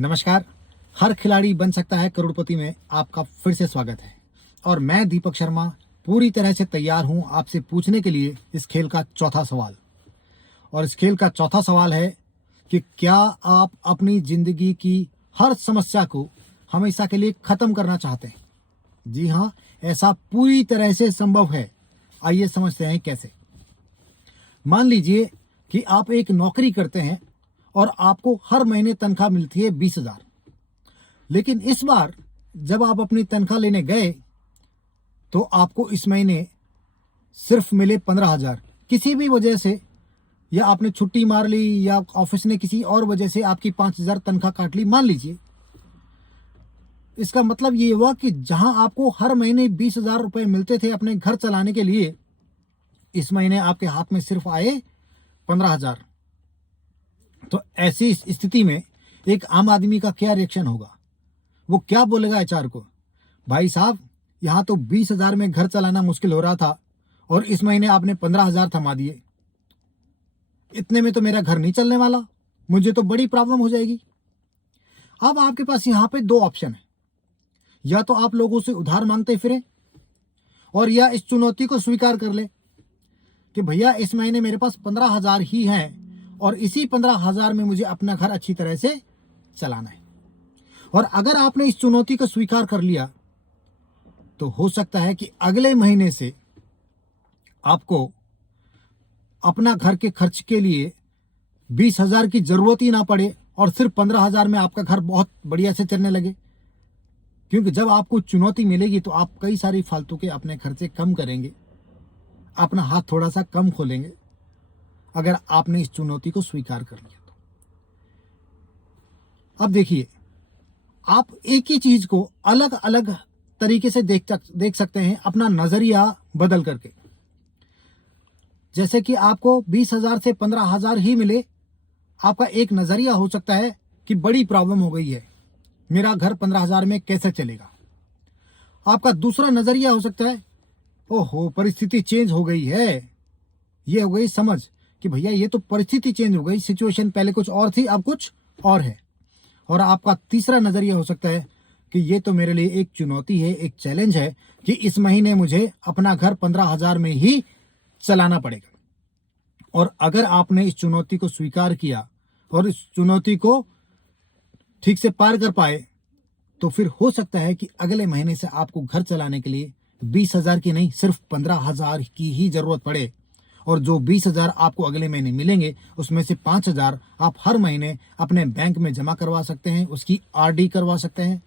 नमस्कार। हर खिलाड़ी बन सकता है करोड़पति में आपका फिर से स्वागत है। और मैं दीपक शर्मा पूरी तरह से तैयार हूं आपसे पूछने के लिए इस खेल का चौथा सवाल। और इस खेल का चौथा सवाल है कि क्या आप अपनी जिंदगी की हर समस्या को हमेशा के लिए खत्म करना चाहते हैं? जी हाँ, ऐसा पूरी तरह से संभव है। आइए समझते हैं कैसे। मान लीजिए कि आप एक नौकरी करते हैं और आपको हर महीने तनख्वाह मिलती है 20,000। लेकिन इस बार जब आप अपनी तनख्वाह लेने गए तो आपको इस महीने सिर्फ मिले 15,000। किसी भी वजह से, या आपने छुट्टी मार ली, या ऑफिस ने किसी और वजह से आपकी 5,000 तनख्वाह काट ली, मान लीजिए। इसका मतलब ये हुआ कि जहां आपको हर महीने 20,000 रुपए मिलते थे अपने घर चलाने के लिए, इस महीने आपके हाथ में सिर्फ आए 15,000। तो ऐसी स्थिति में एक आम आदमी का क्या रिएक्शन होगा? वो क्या बोलेगा एचआर को? भाई साहब, यहां तो 20,000 में घर चलाना मुश्किल हो रहा था और इस महीने आपने 15,000 थमा दिए। इतने में तो मेरा घर नहीं चलने वाला, मुझे तो बड़ी प्रॉब्लम हो जाएगी। अब आपके पास यहां पे दो ऑप्शन है। या तो आप लोगों से उधार मांगते फिरे, और या इस चुनौती को स्वीकार कर ले कि भैया इस महीने मेरे पास 15,000 ही हैं और इसी 15,000 में मुझे अपना घर अच्छी तरह से चलाना है। और अगर आपने इस चुनौती को स्वीकार कर लिया तो हो सकता है कि अगले महीने से आपको अपना घर के खर्च के लिए 20,000 की जरूरत ही ना पड़े और सिर्फ 15,000 में आपका घर बहुत बढ़िया से चलने लगे। क्योंकि जब आपको चुनौती मिलेगी तो आप कई सारी फालतू के अपने खर्चे कम करेंगे, अपना हाथ थोड़ा सा कम खोलेंगे, अगर आपने इस चुनौती को स्वीकार कर लिया तो। अब देखिए, आप एक ही चीज को अलग अलग तरीके से देख सकते हैं, अपना नजरिया बदल करके। जैसे कि आपको 20,000 से 15,000 ही मिले, आपका एक नजरिया हो सकता है कि बड़ी प्रॉब्लम हो गई है, मेरा घर 15,000 में कैसे चलेगा। आपका दूसरा नजरिया हो सकता है, ओहो परिस्थिति चेंज हो गई है। ये हो गई समझ कि भैया ये तो परिस्थिति चेंज हो गई, सिचुएशन पहले कुछ और थी अब कुछ और है। और आपका तीसरा नजरिया हो सकता है कि ये तो मेरे लिए एक चुनौती है, एक चैलेंज है कि इस महीने मुझे अपना घर 15,000 में ही चलाना पड़ेगा। और अगर आपने इस चुनौती को स्वीकार किया और इस चुनौती को ठीक से पार कर पाए तो फिर हो सकता है कि अगले महीने से आपको घर चलाने के लिए 20,000 की नहीं, सिर्फ 15,000 की ही जरूरत पड़े। और जो 20,000 आपको अगले महीने मिलेंगे उसमें से 5,000 आप हर महीने अपने बैंक में जमा करवा सकते हैं, उसकी आरडी करवा सकते हैं,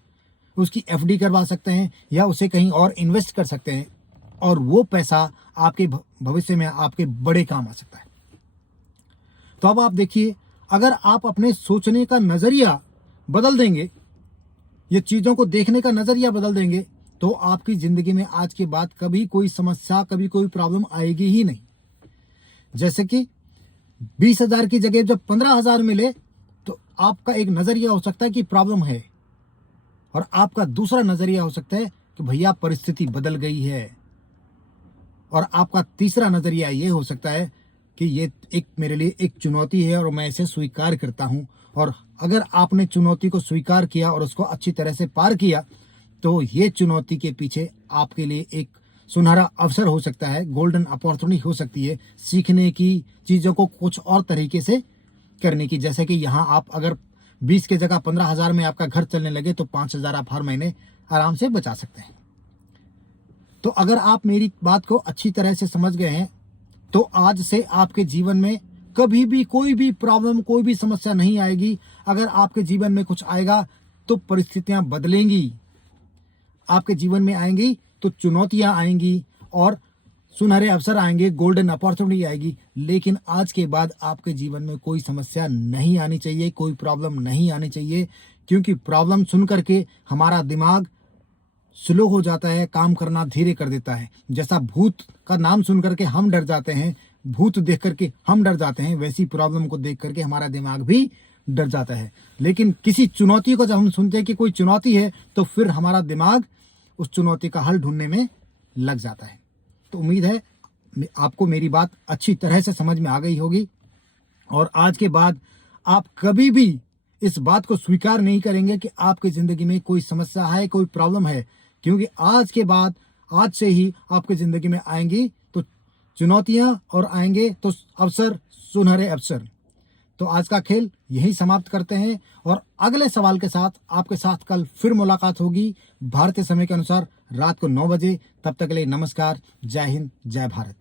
उसकी एफडी करवा सकते हैं, या उसे कहीं और इन्वेस्ट कर सकते हैं। और वो पैसा आपके भविष्य में आपके बड़े काम आ सकता है। तो अब आप देखिए, अगर आप अपने सोचने का नजरिया बदल देंगे, ये चीजों को देखने का नजरिया बदल देंगे, तो आपकी जिंदगी में आज के बाद कभी कोई समस्या, कभी कोई प्रॉब्लम आएगी ही नहीं। जैसे कि 20,000 की जगह जब 15,000 मिले तो आपका एक नजरिया हो सकता है कि प्रॉब्लम है, और आपका दूसरा नजरिया हो सकता है कि भैया परिस्थिति बदल गई है। और आपका तीसरा नजरिया ये हो सकता है कि ये एक मेरे लिए एक चुनौती है और मैं इसे स्वीकार करता हूं। और अगर आपने चुनौती को स्वीकार किया और उसको अच्छी तरह से पार किया तो ये चुनौती के पीछे आपके लिए एक सुनहरा अवसर हो सकता है, गोल्डन अपॉर्चुनिटी हो सकती है सीखने की, चीजों को कुछ और तरीके से करने की। जैसे कि यहाँ आप अगर 20 की जगह 15,000 में आपका घर चलने लगे तो 5,000 आप हर महीने आराम से बचा सकते हैं। तो अगर आप मेरी बात को अच्छी तरह से समझ गए हैं तो आज से आपके जीवन में कभी भी कोई भी प्रॉब्लम, कोई भी समस्या नहीं आएगी। अगर आपके जीवन में कुछ आएगा तो परिस्थितियां बदलेंगी, आपके जीवन में आएंगी तो चुनौतियां आएंगी और सुनहरे अवसर आएंगे, गोल्डन अपॉर्चुनिटी आएगी। लेकिन आज के बाद आपके जीवन में कोई समस्या नहीं आनी चाहिए, कोई प्रॉब्लम नहीं आनी चाहिए। क्योंकि प्रॉब्लम सुन करके हमारा दिमाग स्लो हो जाता है, काम करना धीरे कर देता है। जैसा भूत का नाम सुन करके हम डर जाते हैं, भूत देख करके हम डर जाते हैं, वैसी प्रॉब्लम को देख करके हमारा दिमाग भी डर जाता है। लेकिन किसी चुनौती को जब हम सुनते हैं कि कोई चुनौती है तो फिर हमारा दिमाग उस चुनौती का हल ढूंढने में लग जाता है। तो उम्मीद है आपको मेरी बात अच्छी तरह से समझ में आ गई होगी और आज के बाद आप कभी भी इस बात को स्वीकार नहीं करेंगे कि आपकी जिंदगी में कोई समस्या है, कोई प्रॉब्लम है, क्योंकि आज के बाद, आज से ही आपकी जिंदगी में आएंगी तो चुनौतियां और आएंगे तो अवसर, सुनहरे अवसर। तो आज का खेल यही समाप्त करते हैं और अगले सवाल के साथ आपके साथ कल फिर मुलाकात होगी भारतीय समय के अनुसार रात को 9 बजे। तब तक के लिए नमस्कार, जय हिंद, जय भारत।